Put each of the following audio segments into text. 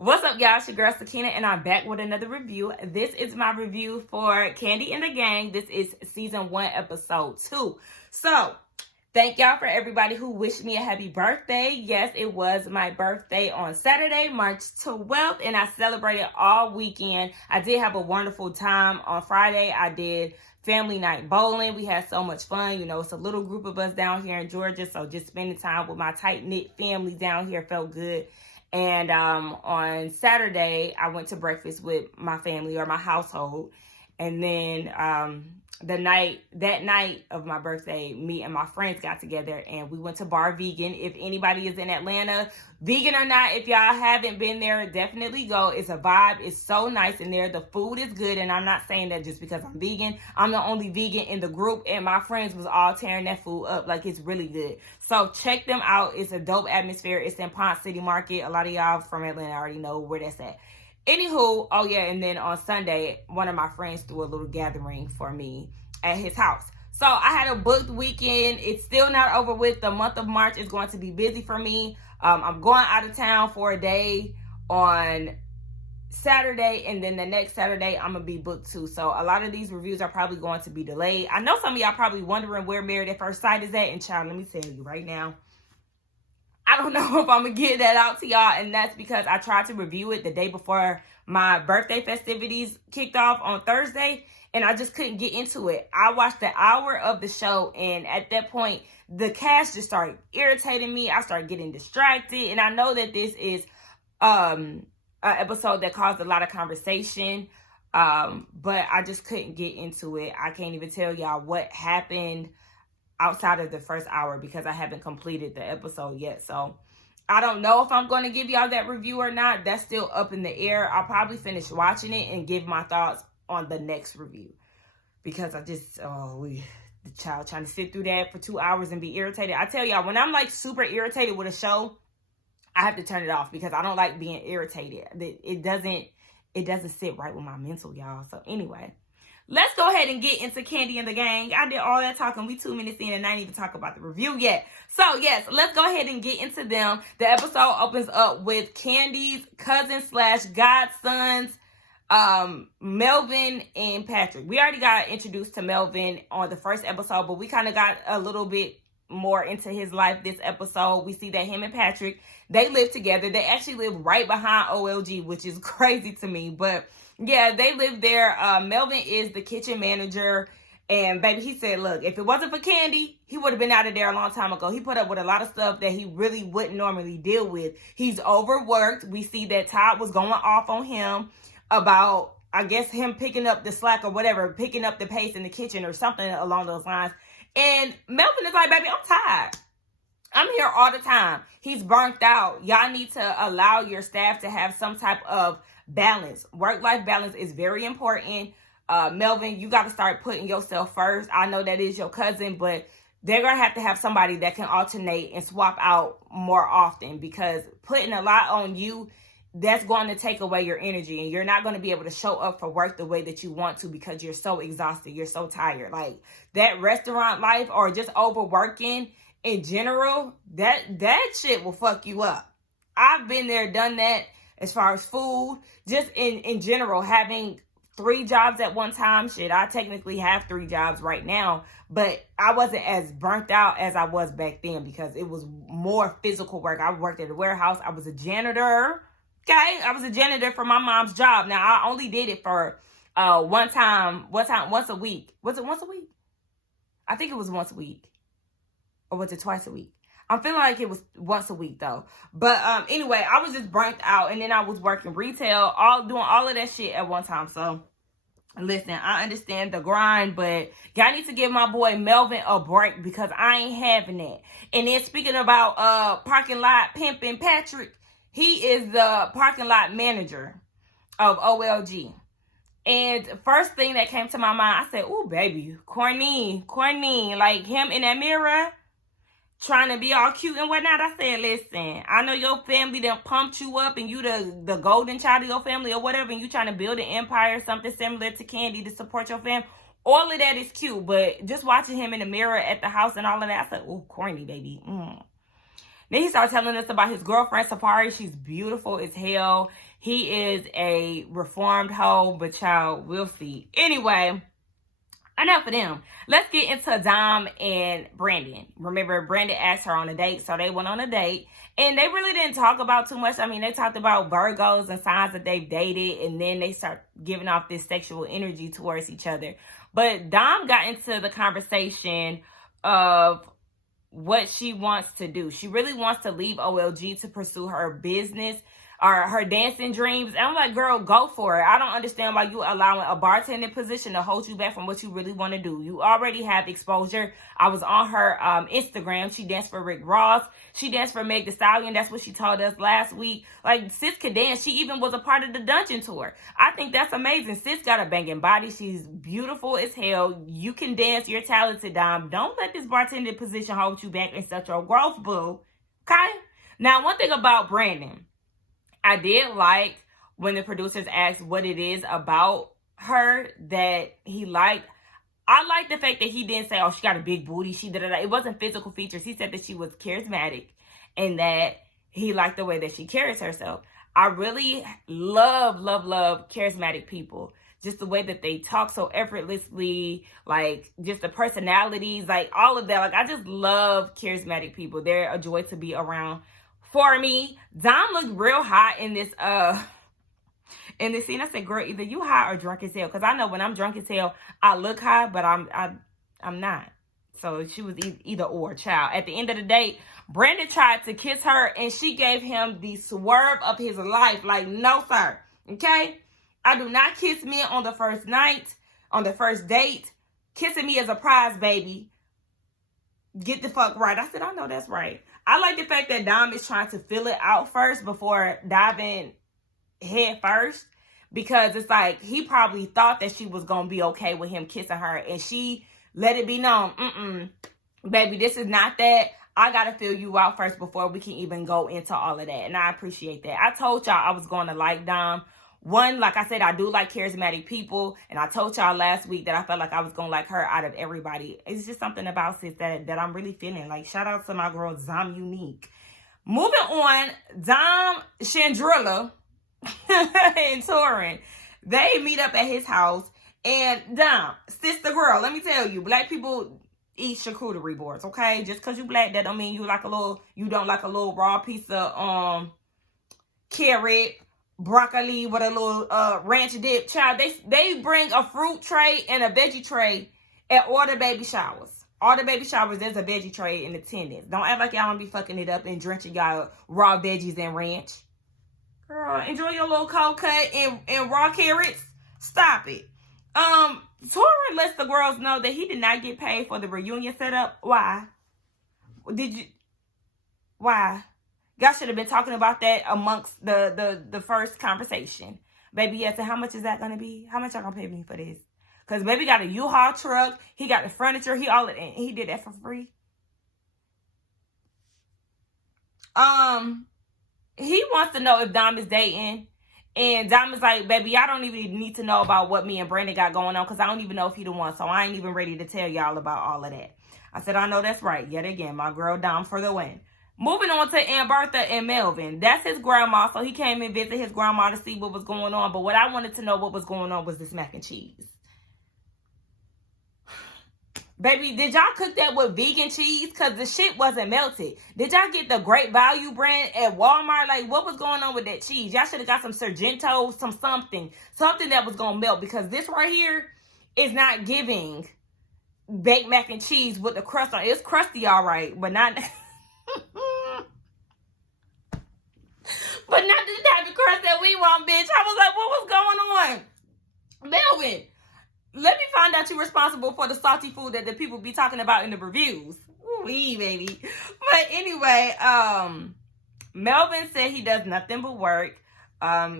What's up, y'all? It's your girl, Sakina, and I'm back with another review. This is my review for Kandi and the Gang. This is season 1, episode 2. So, thank y'all for everybody who wished me a happy birthday. Yes, it was my birthday on Saturday, March 12th, and I celebrated all weekend. I did have a wonderful time. On Friday, I did family night bowling. We had so much fun. You know, it's a little group of us down here in Georgia, so just spending time with my tight-knit family down here felt good. And on Saturday, I went to breakfast with my family or my household. And then that night of my birthday, me and my friends got together and we went to Bar Vegan. If anybody is in Atlanta, vegan or not, if y'all haven't been there, definitely go. It's a vibe. It's so nice in there. The food is good. And I'm not saying that just because I'm vegan. I'm the only vegan in the group, and my friends was all tearing that food up. Like, it's really good. So check them out. It's a dope atmosphere. It's in Ponce City Market. A lot of y'all from Atlanta already know where that's at. Anywho, oh yeah, and then on Sunday, one of my friends threw a little gathering for me at his house. So I had a booked weekend. It's still not over with. The month of March is going to be busy for me. I'm going out of town for a day on Saturday, and then the next Saturday, I'm going to be booked too. So a lot of these reviews are probably going to be delayed. I know some of y'all probably wondering where Married at First Sight is at, and child, let me tell you right now, I don't know if I'm going to get that out to y'all, and that's because I tried to review it the day before my birthday festivities kicked off on Thursday, and I just couldn't get into it. I watched the hour of the show, and at that point, the cast just started irritating me. I started getting distracted, and I know that this is an episode that caused a lot of conversation, but I just couldn't get into it. I can't even tell y'all what happened outside of the first hour because I haven't completed the episode yet. So I don't know if I'm going to give y'all that review or not. That's still up in the air. I'll probably finish watching it and give my thoughts on the next review, because I just, the child trying to sit through that for 2 hours and be irritated. I tell y'all, when I'm like super irritated with a show, I have to turn it off because I don't like being irritated. It doesn't sit right with my mental, y'all. So anyway, let's go ahead and get into Kandi and the Gang. I did all that talking. We 2 minutes in and I didn't even talk about the review yet. So yes, let's go ahead and get into them. The episode opens up with Kandi's cousin / godsons, Melvin and Patrick. We already got introduced to Melvin on the first episode, but we kind of got a little bit more into his life this episode. We see that him and Patrick, they live together. They actually live right behind OLG, which is crazy to me, but yeah, they live there. Melvin is the kitchen manager, and baby, he said, look, if it wasn't for Kandi, he would have been out of there a long time ago. He put up with a lot of stuff that he really wouldn't normally deal with. He's overworked. We see that Todd was going off on him about, I guess, him picking up the slack or whatever, picking up the pace in the kitchen or something along those lines. And Melvin is like, baby, I'm tired. I'm here all the time. He's burnt out. Y'all need to allow your staff to have some type of balance. Work-life balance is very important. Melvin, you got to start putting yourself first. I know that is your cousin, but they're going to have somebody that can alternate and swap out more often, because putting a lot on you, that's going to take away your energy, and you're not going to be able to show up for work the way that you want to because you're so exhausted. You're so tired. Like, that restaurant life or just overworking in general, that shit will fuck you up. I've been there, done that. As far as food, just in general, having 3 jobs at one time. Shit, I technically have 3 jobs right now, but I wasn't as burnt out as I was back then because it was more physical work. I worked at a warehouse. I was a janitor. Okay, I was a janitor for my mom's job. Now, I only did it for once a week. Was it once a week? I think it was once a week. Or was it twice a week? I'm feeling like it was once a week though. But anyway, I was just burnt out, and then I was working retail, doing all of that shit at one time. So listen, I understand the grind, but y'all need to give my boy Melvin a break because I ain't having that. And then speaking about parking lot pimping Patrick, he is the parking lot manager of OLG. And first thing that came to my mind, I said, ooh, baby, corny, like him in that mirror, trying to be all cute and whatnot. I said, listen, I know your family done pumped you up and you the golden child of your family or whatever, and you trying to build an empire, something similar to Kandi to support your family. All of that is cute, but just watching him in the mirror at the house and all of that, I said, ooh, corny, baby. Then he started telling us about his girlfriend, Safari. She's beautiful as hell. He is a reformed hoe, but child, we'll see. Anyway, enough of them. Let's get into Dom and Brandon. Remember, Brandon asked her on a date, so they went on a date. And they really didn't talk about too much. I mean, they talked about Virgos and signs that they've dated, and then they start giving off this sexual energy towards each other. But Dom got into the conversation of what she wants to do. She really wants to leave OLG to pursue her business or her dancing dreams. And I'm like, girl, go for it. I don't understand why you allowing a bartending position to hold you back from what you really want to do. You already have exposure. I was on her Instagram. She danced for Rick Ross. She danced for Meg Thee Stallion. That's what she told us last week. Like, sis could dance. She even was a part of the Dungeon tour. I think that's amazing. Sis got a banging body. She's beautiful as hell. You can dance. You're talented, Dom. Don't let this bartending position hold you back and set your growth, boo. Okay? Now, one thing about Brandon, I did like when the producers asked what it is about her that he liked. I like the fact that he didn't say, oh, she got a big booty. She did it. It wasn't physical features. He said that she was charismatic and that he liked the way that she carries herself. I really love charismatic people. Just the way that they talk so effortlessly, like just the personalities, like all of that. Like, I just love charismatic people. They're a joy to be around. For me, Dom looked real hot in this scene. I said, girl, either you high or drunk as hell. Because I know when I'm drunk as hell, I look high, but I'm not. So she was either or, child. At the end of the day, Brandon tried to kiss her, and she gave him the swerve of his life. Like, no, sir. Okay? I do not kiss men on the first night, on the first date. Kissing me as a prize, baby. Get the fuck right. I said, I know that's right. I like the fact that Dom is trying to feel it out first before diving head first. Because it's like, he probably thought that she was going to be okay with him kissing her. And she let it be known, baby, this is not that. I got to feel you out first before we can even go into all of that. And I appreciate that. I told y'all I was going to like Dom. One, like I said, I do like charismatic people. And I told y'all last week that I felt like I was going to like her out of everybody. It's just something about sis that I'm really feeling. Like, shout out to my girl, Dom Unique. Moving on, Dom Chandrilla and Torin, they meet up at his house. And Dom, sister girl, let me tell you, black people eat charcuterie boards, okay? Just because you black, that don't mean you don't like a little raw piece of carrot, broccoli with a little ranch dip. Child, they bring a fruit tray and a veggie tray at all the baby showers. All the baby showers, there's a veggie tray in attendance. Don't act like y'all don't be fucking it up and drenching y'all raw veggies and ranch. Girl, enjoy your little cold cut and raw carrots. Stop it. Torin lets the girls know that he did not get paid for the reunion setup. Why? Why? Y'all should have been talking about that amongst the first conversation. Baby, yeah, so how much is that going to be? How much y'all going to pay me for this? Because baby got a U-Haul truck. He got the furniture. He did that for free. He wants to know if Dom is dating. And Dom is like, baby, I don't even need to know about what me and Brandon got going on. Because I don't even know if he the one. So I ain't even ready to tell y'all about all of that. I said, I know that's right. Yet again, my girl Dom for the win. Moving on to Aunt Bertha and Melvin. That's his grandma. So he came and visited his grandma to see what was going on. But what I wanted to know what was going on was this mac and cheese. Baby, did y'all cook that with vegan cheese? Because the shit wasn't melted. Did y'all get the Great Value brand at Walmart? Like, what was going on with that cheese? Y'all should have got some Sargento, something that was going to melt. Because this right here is not giving baked mac and cheese with the crust on it. It's crusty, all right, but not... but not the type of crust that we want, bitch. I was like, what was going on? Melvin, let me find out you're responsible for the salty food that the people be talking about in the reviews. Ooh-wee, baby. But anyway, Melvin said he does nothing but work.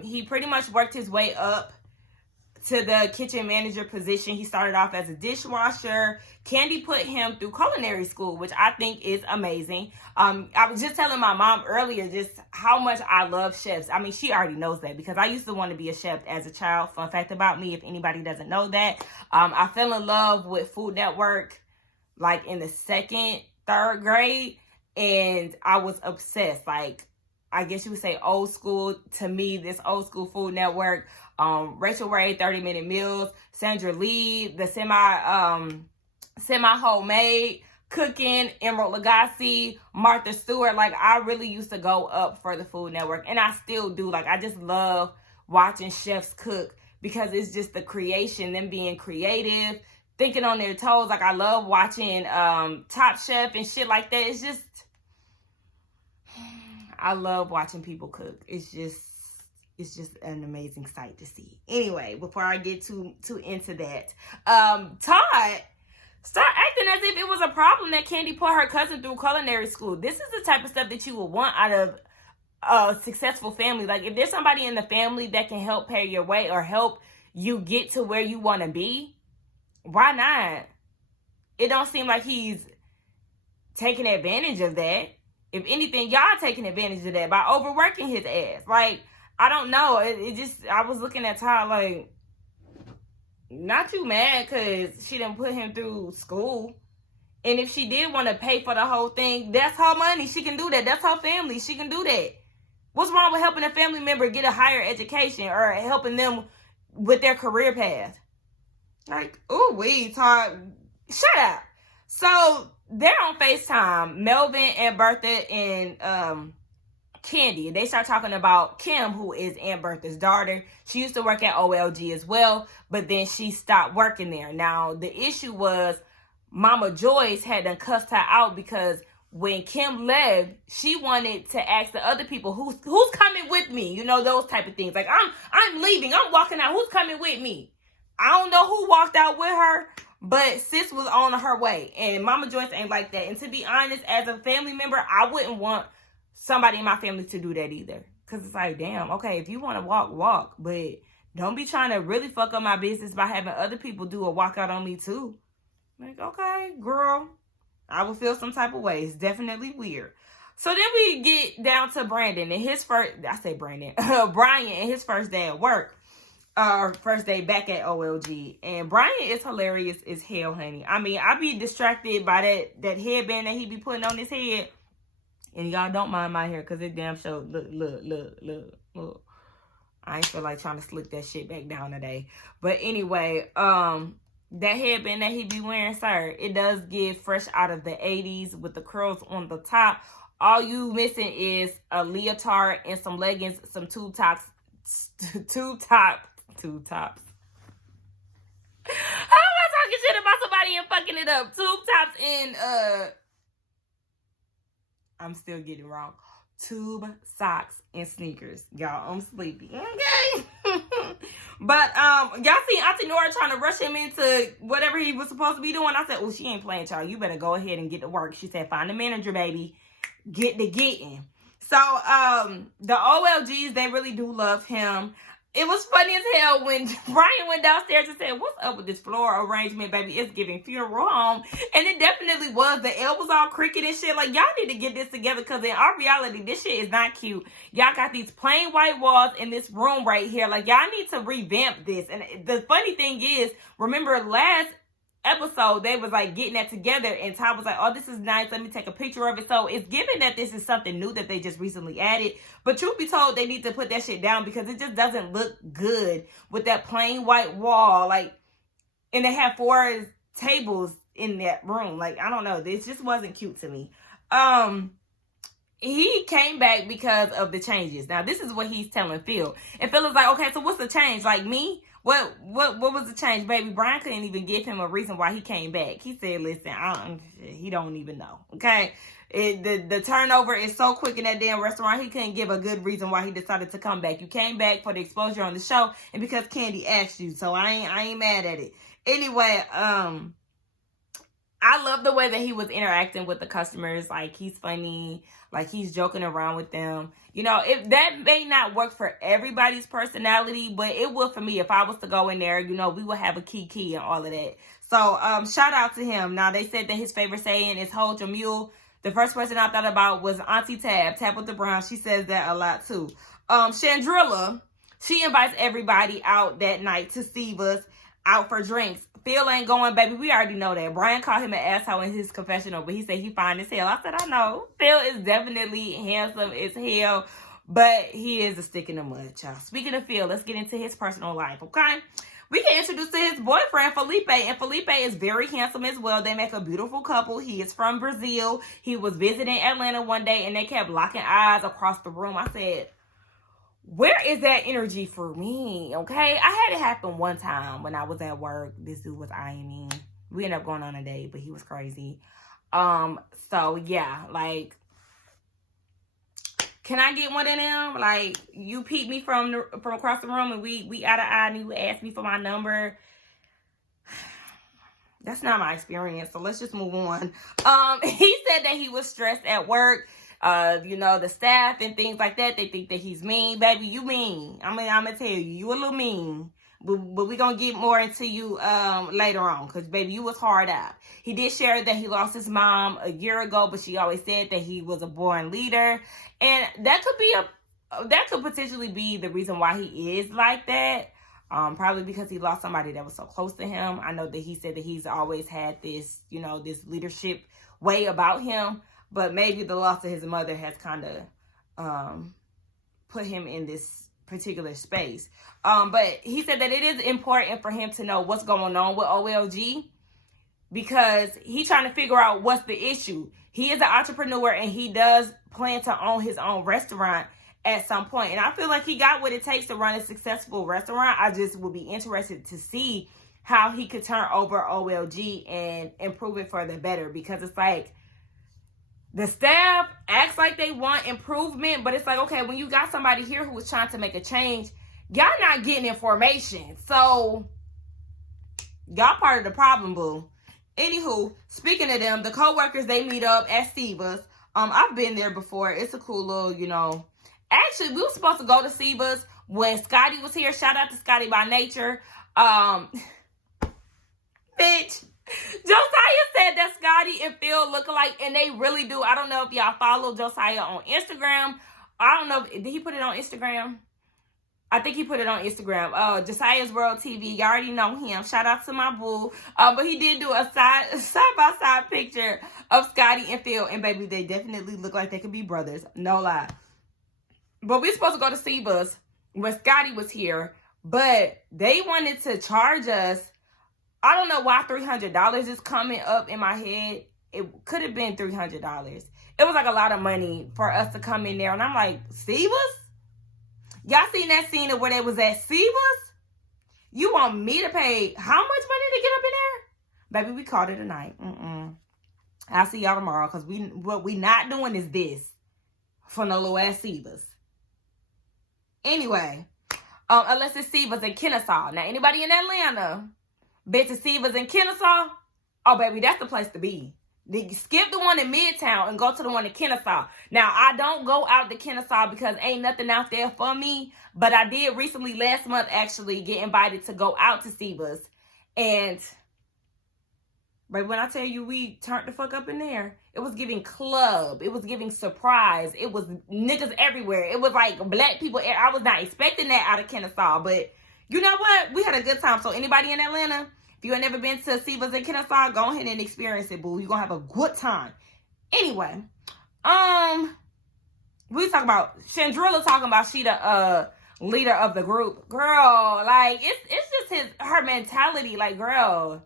He pretty much worked his way up to the kitchen manager position. He started off as a dishwasher. Kandi put him through culinary school, which I think is amazing. I was just telling my mom earlier just how much I love chefs. I mean, she already knows that because I used to want to be a chef as a child. Fun fact about me, if anybody doesn't know that, I fell in love with Food Network like in the 2nd, 3rd grade, and I was obsessed. Like, I guess you would say old school to me, this old school Food Network. Rachel Ray, 30-Minute Meals, Sandra Lee, the semi homemade cooking, Emerald Lagasse, Martha Stewart. Like, I really used to go up for the Food Network, and I still do. Like, I just love watching chefs cook because it's just the creation, them being creative, thinking on their toes. Like, I love watching Top Chef and shit like that. It's just, I love watching people cook. It's just an amazing sight to see. Anyway, before I get too into that, Todd, start acting as if it was a problem that Kandi put her cousin through culinary school. This is the type of stuff that you would want out of a successful family. Like, if there's somebody in the family that can help pay your way or help you get to where you want to be, why not? It don't seem like he's taking advantage of that. If anything, y'all taking advantage of that by overworking his ass. Like, I don't know. It just, I was looking at Todd like, not too mad because she didn't put him through school. And if she did want to pay for the whole thing, that's her money. She can do that. That's her family. She can do that. What's wrong with helping a family member get a higher education or helping them with their career path? Like, ooh, Todd, shut up. So they're on FaceTime, Melvin and Bertha and Kandi. They start talking about Kim, who is Aunt Bertha's daughter. She used to work at OLG as well, but then she stopped working there. Now, the issue was Mama Joyce had done cussed her out because when Kim left, she wanted to ask the other people, who's coming with me? You know, those type of things. Like, I'm leaving. I'm walking out. Who's coming with me? I don't know who walked out with her, but sis was on her way. And Mama Joyce ain't like that. And to be honest, as a family member, I wouldn't want somebody in my family to do that either. Because it's like, damn, okay, if you want to walk. But don't be trying to really fuck up my business by having other people do a walkout on me too. Like, okay, girl, I would feel some type of way. It's definitely weird. So then we get down to Brian and his first day at work. First day back at OLG. And Brian is hilarious as hell, honey. I mean, I be distracted by that headband that he be putting on his head. And y'all don't mind my hair because it damn sure look. I ain't feel like trying to slick that shit back down today. But anyway, that headband that he be wearing, sir, it does get fresh out of the 80s with the curls on the top. All you missing is a leotard and some leggings, some tube tops. How am I talking shit about somebody and fucking it up? Tube tops and I'm still getting it wrong. Tube socks and sneakers. Y'all, I'm sleepy. Okay. But y'all see Auntie Nora trying to rush him into whatever he was supposed to be doing. I said, oh, she ain't playing, y'all. You better go ahead and get to work. She said, find the manager, baby. Get to getting. So the OLGs, they really do love him. It was funny as hell when Brian went downstairs and said, what's up with this floral arrangement, baby? It's giving funeral home. And it definitely was. The L was all crooked and shit. Like, y'all need to get this together because in our reality, this shit is not cute. Y'all got these plain white walls in this room right here. Like, y'all need to revamp this. And the funny thing is, remember last episode, they was like getting that together and Todd was like, oh, this is nice, let me take a picture of it. So it's given that this is something new that they just recently added, but truth be told, they need to put that shit down because it just doesn't look good with that plain white wall. Like, and they have 4 tables in that room. Like, I don't know, this just wasn't cute to me. He came back because of the changes. Now, this is what he's telling Phil. And Phil is like, okay, so what's the change? Like, me? What was the change, baby? Brian couldn't even give him a reason why he came back. He said, listen, he don't even know, okay? The turnover is so quick in that damn restaurant, he couldn't give a good reason why he decided to come back. You came back for the exposure on the show and because Kandi asked you, so I ain't mad at it. Anyway, I love the way that he was interacting with the customers. Like, he's funny. Like, he's joking around with them. You know, if that may not work for everybody's personality, but it would for me. If I was to go in there, you know, we would have a key and all of that. So, shout out to him. Now, they said that his favorite saying is hold your mule. The first person I thought about was Auntie Tab with the Brown. She says that a lot, too. Chandrilla, she invites everybody out that night to Siva's. out for drinks. Phil ain't going, baby. We already know that. Brian called him an asshole in his confessional, but he said he fine as hell. I said, I know. Phil is definitely handsome as hell, but he is a stick in the mud, child. Speaking of Phil, let's get into his personal life, okay? We get introduced to his boyfriend, Felipe, and Felipe is very handsome as well. They make a beautiful couple. He is from Brazil. He was visiting Atlanta one day, and they kept locking eyes across the room. I said, where is that energy for me, okay? I had it happen one time when I was at work. This dude was eyeing me. We ended up going on a date, but he was crazy. So, yeah, like, can I get one of them? Like, you peeped me from across the room and we out of eye and you asked me for my number. That's not my experience, so let's just move on. He said that he was stressed at work. You know, the staff and things like that, they think that he's mean. Baby, you mean. I'm gonna tell you a little mean. But we're going to get more into you later on. Because, baby, you was hard out. He did share that he lost his mom a year ago. But she always said that he was a born leader. And that could potentially be the reason why he is like that. Probably because he lost somebody that was so close to him. I know that he said that he's always had this, you know, this leadership way about him. But maybe the loss of his mother has kind of put him in this particular space. But he said that it is important for him to know what's going on with OLG because he's trying to figure out what's the issue. He is an entrepreneur and he does plan to own his own restaurant at some point. And I feel like he got what it takes to run a successful restaurant. I just would be interested to see how he could turn over OLG and improve it for the better, because it's like the staff acts like they want improvement, but it's like, okay, when you got somebody here who is trying to make a change, y'all not getting information. So, y'all part of the problem, boo. Anywho, speaking of them, the co-workers, they meet up at Seba's. I've been there before. It's a cool little, you know. Actually, we were supposed to go to Seba's when Scotty was here. Shout out to Scotty by Nature. Bitch. Josiah said that Scotty and Phil look alike, and they really do. I don't know if y'all follow Josiah on Instagram. I don't know. Did he put it on Instagram? I think he put it on Instagram. Josiah's World TV. Y'all already know him. Shout out to my boo. But he did do a side-by-side picture of Scotty and Phil. And, baby, they definitely look like they could be brothers. No lie. But we supposed to go to Seba's when Scotty was here. But they wanted to charge us. I don't know why $300 is coming up in my head. It could have been $300. It was like a lot of money for us to come in there. And I'm like, Seba's? Y'all seen that scene of where they was at Seba's? You want me to pay how much money to get up in there? Baby, we called it a night. I'll see y'all tomorrow, because what we not doing is this for no little ass Seba's. Anyway, unless it's Seba's in Kennesaw. Now, anybody in Atlanta been to Seba's in Kennesaw? Oh, baby, that's the place to be. Skip the one in Midtown and go to the one in Kennesaw. Now, I don't go out to Kennesaw because ain't nothing out there for me. But I did recently, last month, actually, get invited to go out to Seba's. And, but when I tell you we turned the fuck up in there, it was giving club. It was giving surprise. It was niggas everywhere. It was like black people. I was not expecting that out of Kennesaw. But you know what? We had a good time. So anybody in Atlanta, if you ain't never been to Seba's in Kennesaw, go ahead and experience it, boo. You're going to have a good time. Anyway, we talking about, Chandrilla talking about she the leader of the group. Girl, like, it's just her mentality. Like, girl,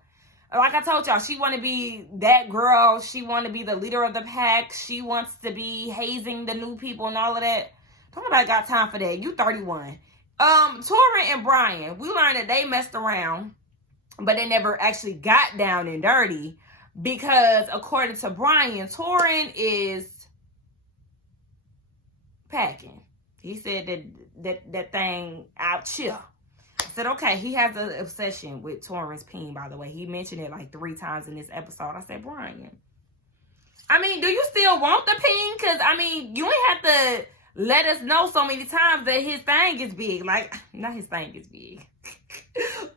like I told y'all, she want to be that girl. She want to be the leader of the pack. She wants to be hazing the new people and all of that. Don't nobody got time for that. You 31. Torin and Brian, we learned that they messed around, but they never actually got down and dirty, because according to Brian, Torin is packing. He said that thing out chill. I said, okay, he has an obsession with Torin's peen, by the way. He mentioned it like 3 times in this episode. I said, Brian, I mean, do you still want the peen? Because, I mean, you ain't have to let us know so many times that his thing is big. Like, not his thing is big.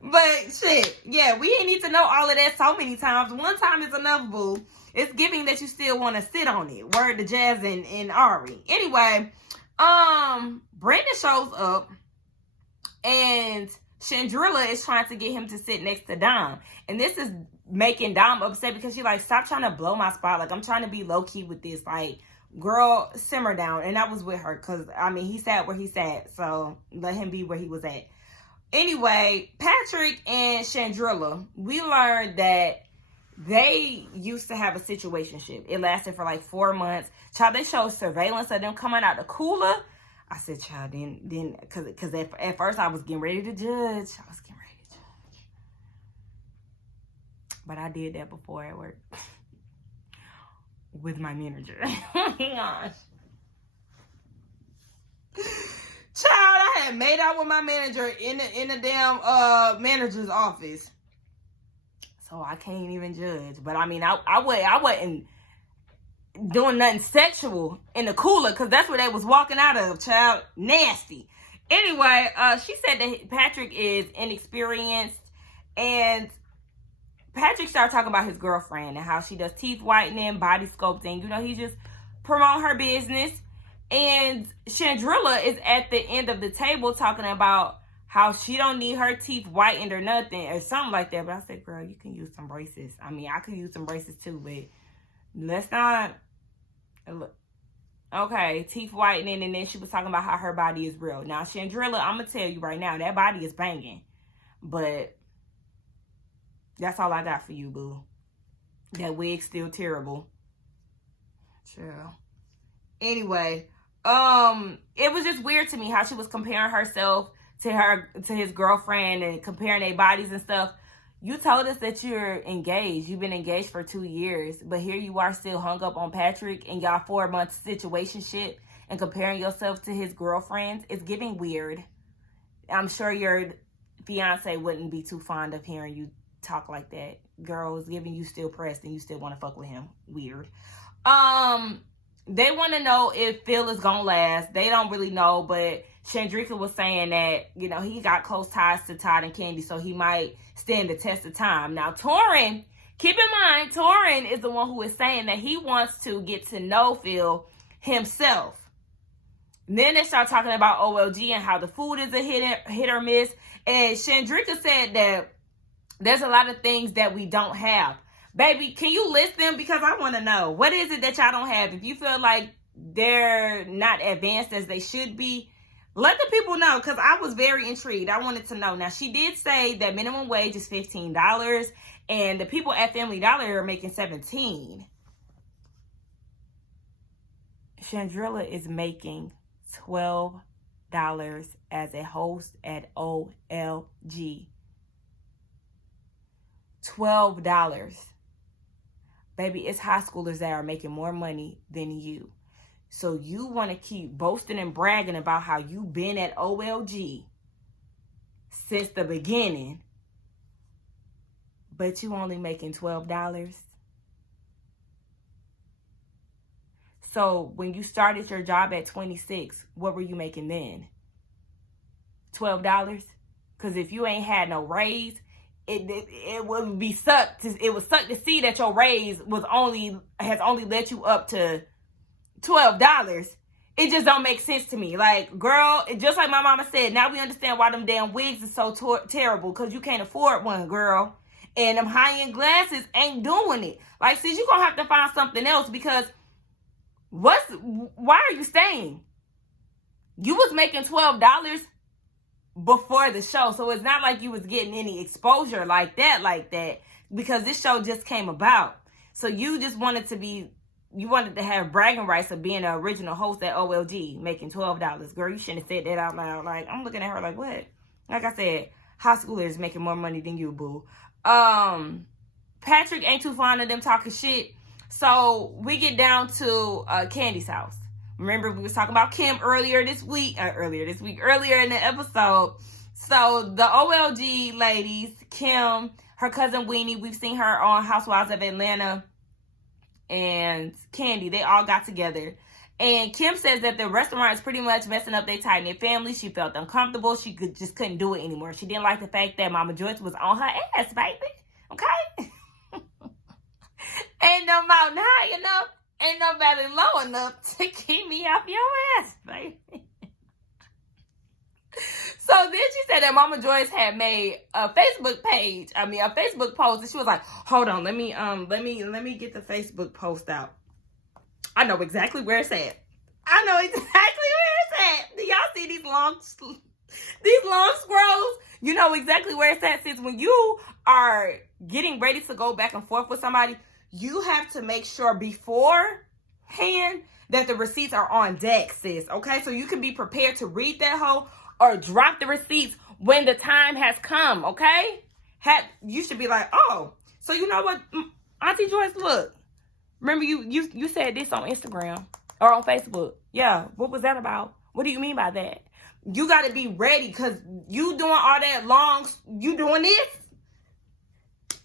But shit, yeah, we ain't need to know all of that so many times. One time is enough, boo. It's giving that you still want to sit on it. Word to Jazz and Ari. Anyway, Brandon shows up and Chandrilla is trying to get him to sit next to Dom. And this is making Dom upset because she's like, stop trying to blow my spot. Like, I'm trying to be low-key with this. Like, girl, simmer down. And I was with her because, I mean, he sat where he sat. So let him be where he was at. Anyway, Patrick and Chandrilla, we learned that they used to have a situationship. It lasted for like 4 months. Child, they showed surveillance of them coming out the cooler. I said, child, then, because at first I was getting ready to judge. But I did that before at work. With my manager. Oh my gosh. Child, I had made out with my manager in the damn manager's office. So I can't even judge. But I mean, I wasn't doing nothing sexual in the cooler because that's where they was walking out of, child. Nasty. Anyway, she said that Patrick is inexperienced, and Patrick started talking about his girlfriend and how she does teeth whitening, body sculpting. You know, he just promote her business. And Chandrilla is at the end of the table talking about how she don't need her teeth whitened or nothing or something like that. But I said, girl, you can use some braces. I mean, I could use some braces too, but let's not. Okay, teeth whitening, and then she was talking about how her body is real. Now, Chandrilla, I'm going to tell you right now, that body is banging. But that's all I got for you, boo. That wig's still terrible. Sure. Anyway, it was just weird to me how she was comparing herself to his girlfriend and comparing their bodies and stuff. You told us that you're engaged. You've been engaged for 2 years, but here you are still hung up on Patrick and y'all 4 months situationship and comparing yourself to his girlfriends. It's getting weird. I'm sure your fiance wouldn't be too fond of hearing you talk like that. Girl is giving you still pressed and you still want to fuck with him. Weird. They want to know if Phil is gonna last. They don't really know, but Chandrika was saying that, you know, he got close ties to Todd and Kandi, so he might stand the test of time. Now, Torrin, keep in mind, Torrin is the one who is saying that he wants to get to know Phil himself. And then they start talking about OLG and how the food is a hit or miss. And Chandrika said that there's a lot of things that we don't have. Baby, can you list them? Because I want to know. What is it that y'all don't have? If you feel like they're not advanced as they should be, let the people know, because I was very intrigued. I wanted to know. Now, she did say that minimum wage is $15, and the people at Family Dollar are making $17. Chandrilla is making $12 as a host at OLG. $12. Baby, it's high schoolers that are making more money than you. So you want to keep boasting and bragging about how you've been at OLG since the beginning, but you only making $12. So when you started your job at 26, what were you making then? $12? Because if you ain't had no raise, it would be sucked. It would suck to see that your raise has only led you up to $12. It just don't make sense to me. Like, girl, just like my mama said, now we understand why them damn wigs is so terrible, because you can't afford one, girl. And them high-end glasses ain't doing it. Like, sis, you gonna have to find something else, because why are you staying? You was making $12 before the show, so it's not like you was getting any exposure like that, because this show just came about. So you just wanted to have bragging rights of being an original host at OLG, making $12. Girl, you shouldn't have said that out loud. Like, I'm looking at her like, what? Like I said, high schoolers making more money than you, boo. Patrick ain't too fond of them talking shit. So we get down to Kandi's house. Remember, we was talking about Kim earlier in the episode. So the OLG ladies, Kim, her cousin Weenie, we've seen her on Housewives of Atlanta, and Kandi, they all got together. And Kim says that the restaurant is pretty much messing up their tight-knit family. She felt uncomfortable. She just couldn't do it anymore. She didn't like the fact that Mama Joyce was on her ass, baby. Okay? Ain't no mountain high enough. Ain't no valley low enough to keep me off your ass, baby. So then she said that Mama Joyce had made a Facebook page. I mean, a Facebook post, and she was like, "Hold on, let me get the Facebook post out. I know exactly where it's at. I know exactly where it's at. Do y'all see these long scrolls? You know exactly where it's at, sis. When you are getting ready to go back and forth with somebody, you have to make sure beforehand that the receipts are on deck, sis. Okay, so you can be prepared to read that whole or drop the receipts when the time has come. Okay, you should be like, oh, so you know what, Auntie Joyce, look. Remember you said this on Instagram or on Facebook. Yeah, what was that about? What do you mean by that? You got to be ready, because you doing all that you doing this,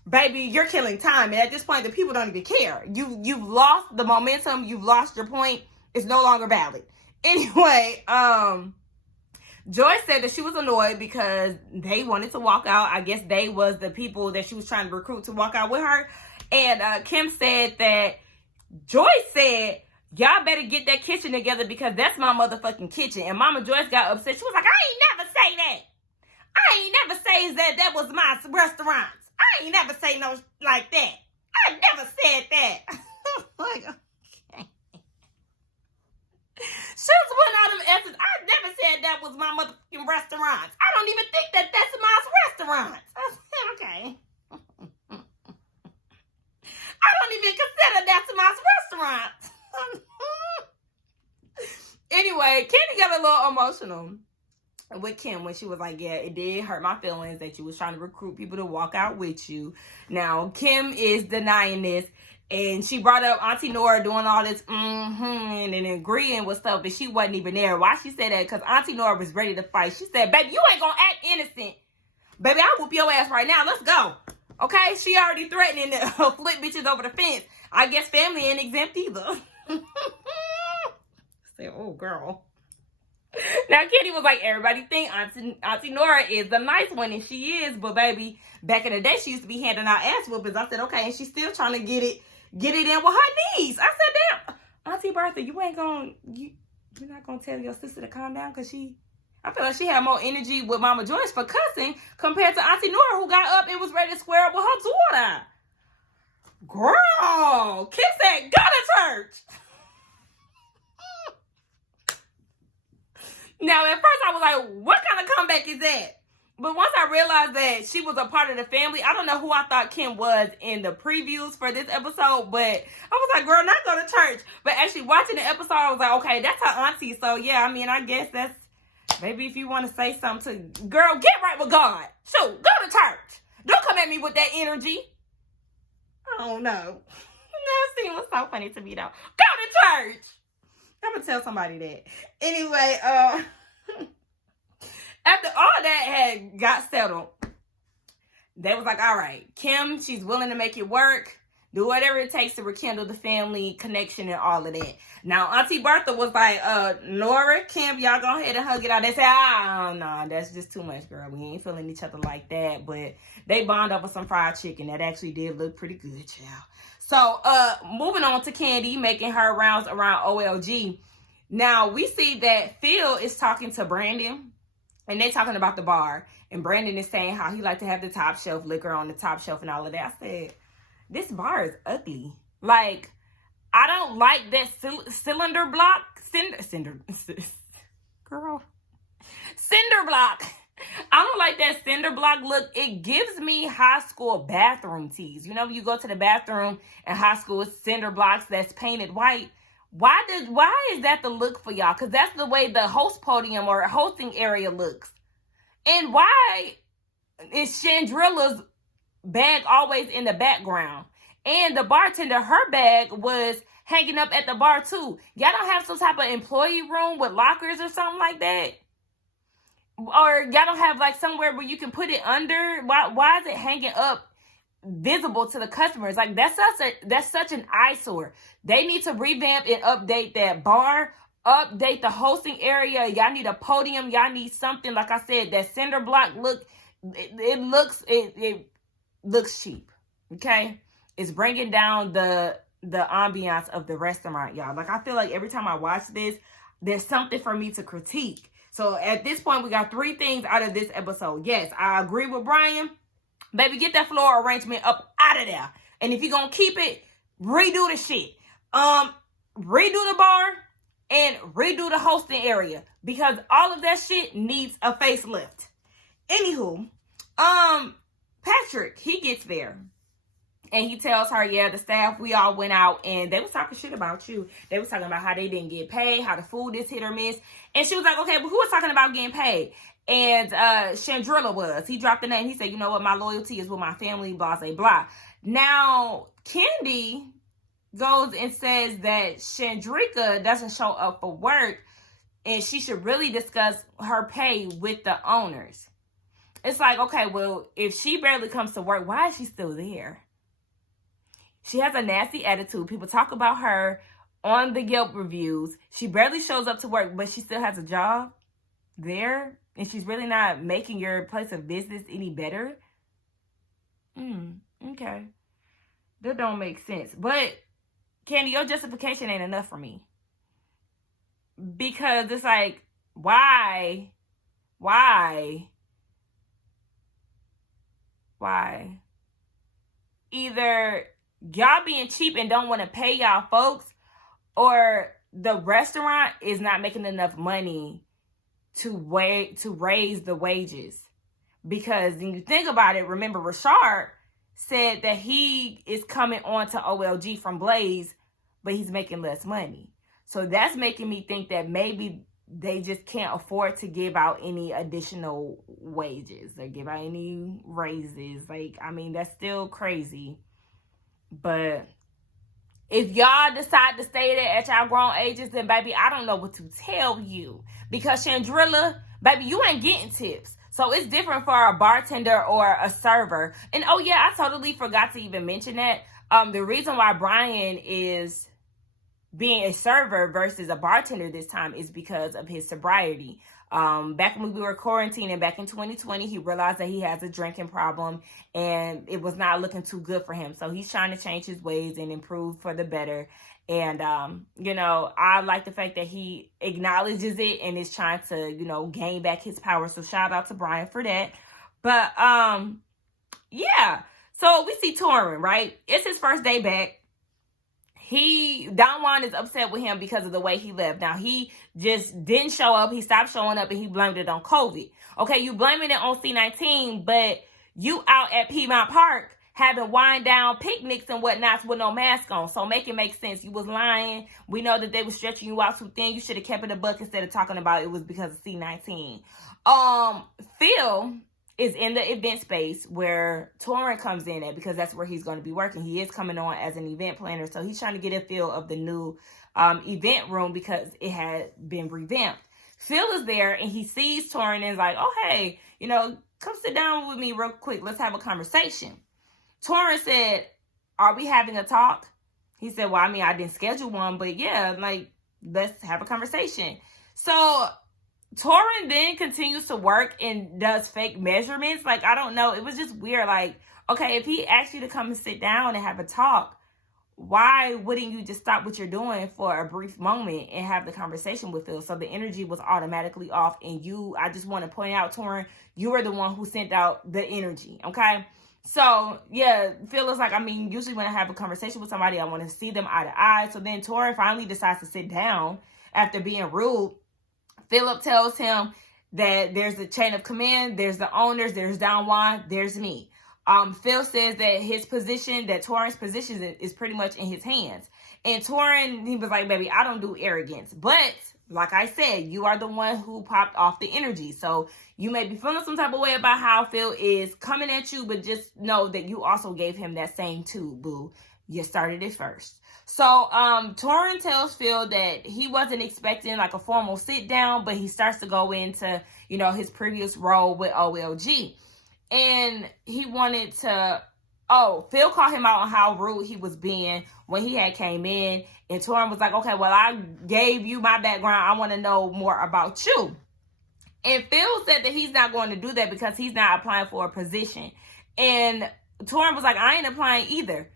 baby, you're killing time. And at this point, the people don't even care. You've lost the momentum. You've lost your point. It's no longer valid. Anyway, Joyce said that she was annoyed because they wanted to walk out. I guess they was the people that she was trying to recruit to walk out with her. And Kim said that Joyce said, y'all better get that kitchen together because that's my motherfucking kitchen. And Mama Joyce got upset. She was like, I ain't never say that. I ain't never say that was my restaurant. I ain't never say no like that. I never said that. Like, okay. She was one out of essence. I never said that was my motherfucking restaurant. I don't even think that that's my restaurant. I said, okay. I don't even consider that's my restaurant. Anyway, Kandi got a little emotional with Kim when she was like, yeah, it did hurt my feelings that you was trying to recruit people to walk out with you. Now, Kim is denying this, and she brought up Auntie Nora doing all this and agreeing with stuff that she wasn't even there. Why she said that? Because Auntie Nora was ready to fight. She said, baby, you ain't gonna act innocent. Baby, I'll whoop your ass right now. Let's go. Okay? She already threatening to flip bitches over the fence. I guess family ain't exempt either. Say, oh, girl. Now, Kandi was like, everybody think Auntie Nora is the nice one, and she is. But, baby, back in the day, she used to be handing out ass whoopings. I said, okay, and she's still trying to get it in with her knees. I said, damn, Auntie Bertha, you're not going to tell your sister to calm down? Because I feel like she had more energy with Mama Joyce for cussing compared to Auntie Nora, who got up and was ready to square up with her daughter. Girl, Kim said, go to church. Now, at first, I was like, what kind of comeback is that? But once I realized that she was a part of the family, I don't know who I thought Kim was in the previews for this episode, but I was like, girl, not go to church. But actually watching the episode, I was like, okay, that's her auntie. So, yeah, I mean, I guess that's, maybe if you want to say something to, girl, get right with God. Shoot, go to church. Don't come at me with that energy. I don't know. That scene was so funny to me, though. Go to church. I'm going to tell somebody that. Anyway, after all that had got settled, they was like, all right, Kim, she's willing to make it work. Do whatever it takes to rekindle the family connection and all of that. Now, Auntie Bertha was like, Nora, Kim, y'all go ahead and hug it out. They said, no, that's just too much, girl. We ain't feeling each other like that. But they bond over some fried chicken. That actually did look pretty good, child. So, moving on to Kandi, making her rounds around OLG. Now, we see that Phil is talking to Brandon, and they talking about the bar. And Brandon is saying how he like to have the top shelf liquor on the top shelf and all of that. I said, this bar is ugly. Like, I don't like that cinder block. Cinder block. I don't like that cinder block look. It gives me high school bathroom tees. You know, when you go to the bathroom in high school, it's cinder blocks that's painted white. Why is that the look for y'all? Because that's the way the host podium or hosting area looks. And why is Chandrilla's bag always in the background? And the bartender, her bag was hanging up at the bar too. Y'all don't have some type of employee room with lockers or something like that? Or y'all don't have like somewhere where you can put it under? Why is it hanging up visible to the customers? Like, that's such an eyesore. They need to revamp and update that bar, update the hosting area. Y'all need a podium. Y'all need something, like I said, that cinder block look. It looks cheap. Okay, it's bringing down the ambiance of the restaurant, y'all. Like, I feel like every time I watch this, there's something for me to critique. So at this point, we got 3 things out of this episode. Yes, I agree with Brian. Baby, get that floor arrangement up out of there. And if you're going to keep it, redo the shit. Redo the bar and redo the hosting area. Because all of that shit needs a facelift. Anywho, Patrick, he gets there. And he tells her, yeah, the staff, we all went out and they was talking shit about you. They was talking about how they didn't get paid, how the food is hit or miss. And she was like, okay, but who was talking about getting paid? And Chandrilla was. He dropped the name. He said, you know what, my loyalty is with my family, blah, blah, blah. Now, Kandi goes and says that Chandrika doesn't show up for work and she should really discuss her pay with the owners. It's like, okay, well, if she barely comes to work, why is she still there? She has a nasty attitude. People talk about her on the Yelp reviews. She barely shows up to work, but she still has a job there. And she's really not making your place of business any better. Okay. That don't make sense. But, Kandi, your justification ain't enough for me. Because it's like, why? Either y'all being cheap and don't want to pay y'all folks, or the restaurant is not making enough money to raise the wages. Because when you think about it, remember Rashard said that he is coming on to OLG from Blaze, but he's making less money. So that's making me think that maybe they just can't afford to give out any additional wages or give out any raises. Like, I mean, that's still crazy. But if y'all decide to stay there at y'all grown ages, then baby, I don't know what to tell you. Because Chandrilla, baby, you ain't getting tips. So it's different for a bartender or a server. And oh yeah, I totally forgot to even mention that. The reason why Brian is being a server versus a bartender this time is because of his sobriety. Back when we were quarantining back in 2020, he realized that he has a drinking problem and it was not looking too good for him. So he's trying to change his ways and improve for the better. And, you know, I like the fact that he acknowledges it and is trying to, you know, gain back his power. So shout out to Brian for that. But, yeah. So we see Torrin, right? It's his first day back. Don Juan is upset with him because of the way he left. Now, he just didn't show up. He stopped showing up and he blamed it on COVID. Okay, you blaming it on C-19, but you out at Piedmont Park having wind down picnics and whatnots with no mask on. So make it make sense. You was lying. We know that they were stretching you out too thin. You should have kept it a buck instead of talking about it was because of C-19. Phil is in the event space where Torrin comes in at, because that's where he's going to be working. He is coming on as an event planner. So he's trying to get a feel of the new event room because it had been revamped. Phil is there and he sees Torrin and is like, oh, hey, you know, come sit down with me real quick. Let's have a conversation. Torrin said, are we having a talk? He said, well, I mean, I didn't schedule one, but yeah, like, let's have a conversation. So Torrin then continues to work and does fake measurements. Like, I don't know. It was just weird. Like, okay, if he asked you to come and sit down and have a talk, why wouldn't you just stop what you're doing for a brief moment and have the conversation with Phil? So the energy was automatically off. And I just want to point out, Torrin, you were the one who sent out the energy. Okay. So, yeah, Phil is like, I mean, usually when I have a conversation with somebody, I want to see them eye to eye. So then Torrin finally decides to sit down after being rude. Philip tells him that there's a chain of command, there's the owners, there's Don Juan, there's me. Phil says that Torrin's position is pretty much in his hands. And Torrin, he was like, baby, I don't do arrogance. But, like I said, you are the one who popped off the energy. So you may be feeling some type of way about how Phil is coming at you, but just know that you also gave him that same too, boo. You started it first. So Torrin tells Phil that he wasn't expecting like a formal sit down, but he starts to go into, you know, his previous role with OLG. And he wanted to, Phil called him out on how rude he was being when he had came in. And Torrin was like, okay, well, I gave you my background. I want to know more about you. And Phil said that he's not going to do that because he's not applying for a position. And Torrin was like, I ain't applying either.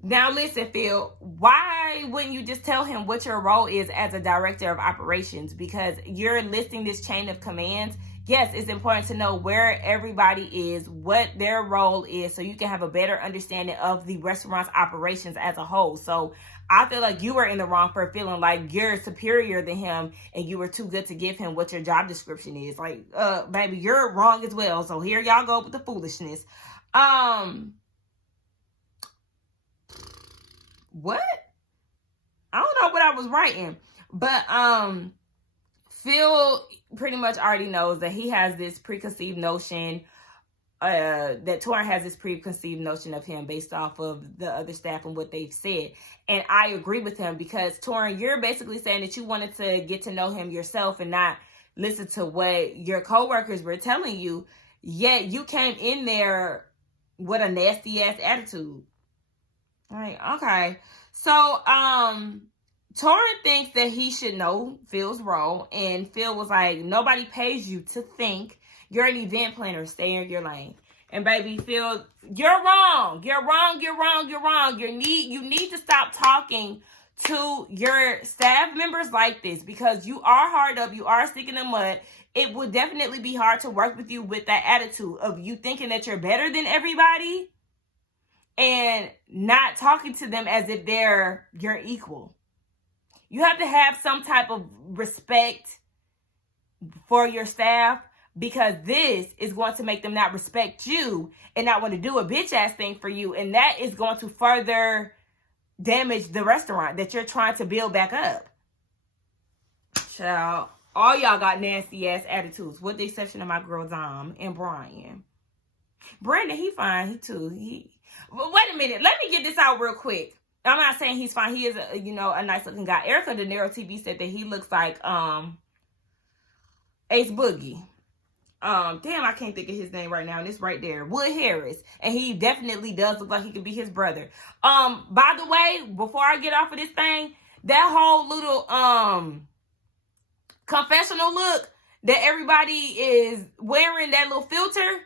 Now listen, Phil, why wouldn't you just tell him what your role is as a director of operations? Because you're listing this chain of commands. Yes, it's important to know where everybody is, what their role is, so you can have a better understanding of the restaurant's operations as a whole. So I feel like you were in the wrong for feeling like you're superior than him and you were too good to give him what your job description is. Like, baby, you're wrong as well. So here y'all go with the foolishness. What? I don't know what I was writing, but Phil pretty much already knows that he has this preconceived notion, that Torin has this preconceived notion of him based off of the other staff and what they've said. And I agree with him, because Torin, you're basically saying that you wanted to get to know him yourself and not listen to what your coworkers were telling you, yet you came in there with a nasty ass attitude. Like, okay. So, Torin thinks that he should know Phil's role, and Phil was like, nobody pays you to think. You're an event planner. Stay in your lane. And baby, Phil, you're wrong. You're wrong. You're wrong. You're wrong. You need to stop talking to your staff members like this, because you are hard up. You are sticking in the mud. It would definitely be hard to work with you with that attitude of you thinking that you're better than everybody and not talking to them as if they're your equal. You have to have some type of respect for your staff, because this is going to make them not respect you and not want to do a bitch ass thing for you. And that is going to further damage the restaurant that you're trying to build back up. Child, all y'all got nasty ass attitudes, with the exception of my girl Dom and Brian. Brandon, he fine, he too. Wait a minute, let me get this out real quick. I'm not saying he's fine. He is a nice looking guy. Erica De Niro TV said that he looks like Ace Boogie. Damn, I can't think of his name right now, and it's right there. Wood Harris. And he definitely does look like he could be his brother. By the way, before I get off of this thing, that whole little confessional look that everybody is wearing, that little filter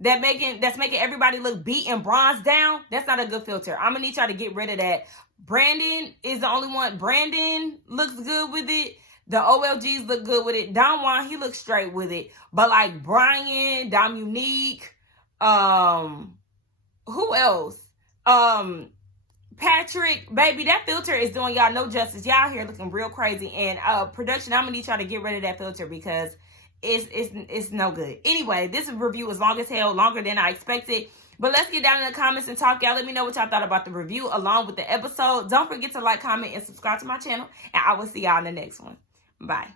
that's making everybody look beat and bronze down, that's not a good filter. I'm gonna need y'all to get rid of that. Brandon is the only one. Brandon looks good with it. The OLGs look good with it. Don Juan, he looks straight with it. But like Brian, Dom Unique, who else? Patrick, baby, that filter is doing y'all no justice. Y'all here looking real crazy. And production, I'm gonna need y'all to get rid of that filter, because it's no good. Anyway, this review is long as hell, longer than I expected. But let's get down in the comments and talk. Y'all let me know what y'all thought about the review along with the episode. Don't forget to like, comment, and subscribe to my channel. And I will see y'all in the next one. Bye.